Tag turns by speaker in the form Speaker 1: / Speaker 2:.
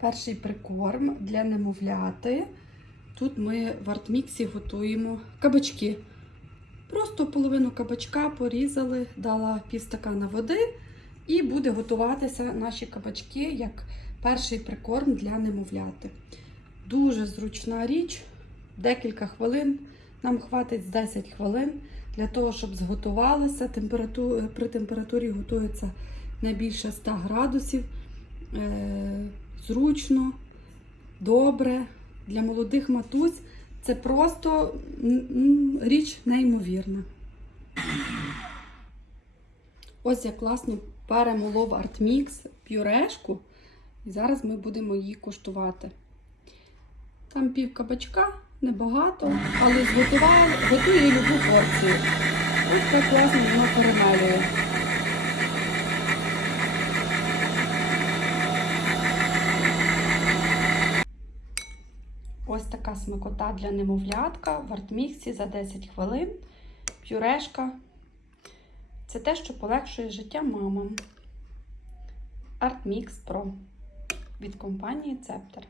Speaker 1: Перший прикорм для немовляти. Тут ми в артміксі готуємо кабачки. Просто половину кабачка порізали, дала півстакана води, і буде готуватися наші кабачки як перший прикорм для немовляти. Дуже зручна річ, декілька хвилин. Нам хватить 10 хвилин для того, щоб зготувалося. Температу... При температурі готується не більше 100 градусів. Зручно, добре. Для молодих матусь це просто річ неймовірна. Ось я класно перемолов артмікс пюрешку. І зараз ми будемо її куштувати. Там пів кабачка, небагато, але зготувала, готує любу порцію. Ось так класно воно перемелює. Ось така смакота для немовлятка в артміксі за 10 хвилин. Пюрешка. Це те, що полегшує життя мамам. Artmix Pro від компанії Цептер.